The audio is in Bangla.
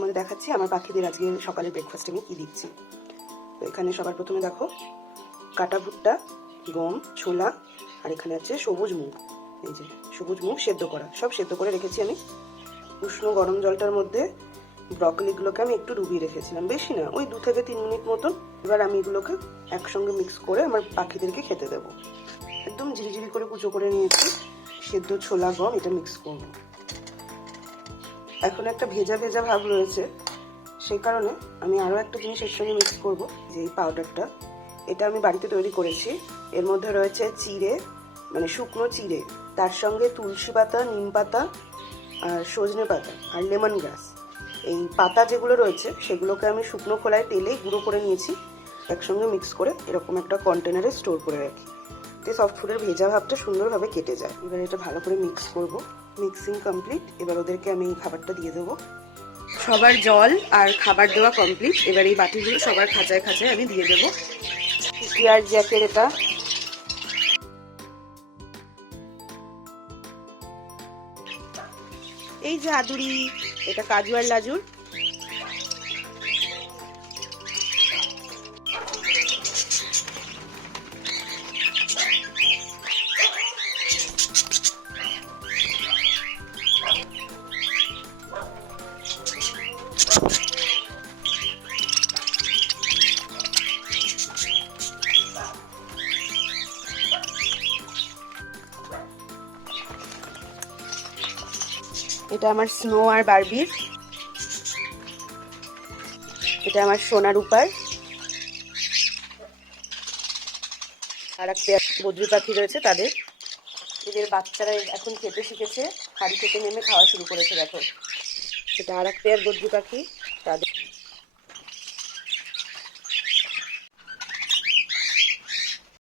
তোমাদের দেখাচ্ছি আমার পাখিদের আজকে সকালের ব্রেকফাস্টে আমি কী দিচ্ছি। তো এখানে সবার প্রথমে দেখো কাটা ভুট্টা, গম, ছোলা, আর এখানে আছে সবুজ মুগ। এই যে সবুজ মুগ সেদ্ধ করা, সব সেদ্ধ করে রেখেছি আমি। উষ্ণ গরম জলটার মধ্যে ব্রকলিগুলোকে আমি একটু ডুবিয়ে রেখেছিলাম, বেশি না, ওই 2 থেকে 3 মিনিট মতন। এবার আমি এগুলোকে একসঙ্গে মিক্স করে আমার পাখিদেরকে খেতে দেবো। একদম ঝিরিঝিরি করে কুচো করে নিয়েছি। সেদ্ধ ছোলা, গম এটা মিক্স করবো। এখন একটা ভেজা ভেজা ভাব রয়েছে, সেই কারণে আমি আরও একটা জিনিস এর সঙ্গে মিক্স করবো, যে এই পাউডারটা। এটা আমি বাড়িতে তৈরি করেছি। এর মধ্যে রয়েছে চিড়ে, মানে শুকনো চিড়ে, তার সঙ্গে তুলসী পাতা, নিম পাতা, আর সজনে পাতা, আর লেমন গ্রাস। এই পাতা যেগুলো রয়েছে সেগুলোকে আমি শুকনো খোলায় তেলেই গুঁড়ো করে নিয়েছি, একসঙ্গে মিক্স করে এরকম একটা কন্টেনারে স্টোর করে রাখি। এতে সফট ফুডের ভেজা ভাবটা সুন্দরভাবে কেটে যায়। এবার এটা ভালো করে মিক্স করব। Mixing complete. এবার ওদেরকে আমি এই খাবারটা দিয়ে দেবো। সবার জল আর খাবার দেওয়া কমপ্লিট। এবার এই বাটিগুলো সবার খাঁচায় খাঁচায় আমি দিয়ে দেবো। আর জ্যাকের এটা এই যে আদুরি, এটা কাজু আর লাজুর। এটা আমার স্নো আর বারবির। এটা আমার সোনার উপার। আর একটা বদ্রি পাখি রয়েছে তাদের, এদের বাচ্চারা এখন খেতে শিখেছে, হাড়ি খেতে নেমে খাওয়া শুরু করেছে। দেখো, এটা আর এক পেয়ার বদ্রি পাখি তাদের।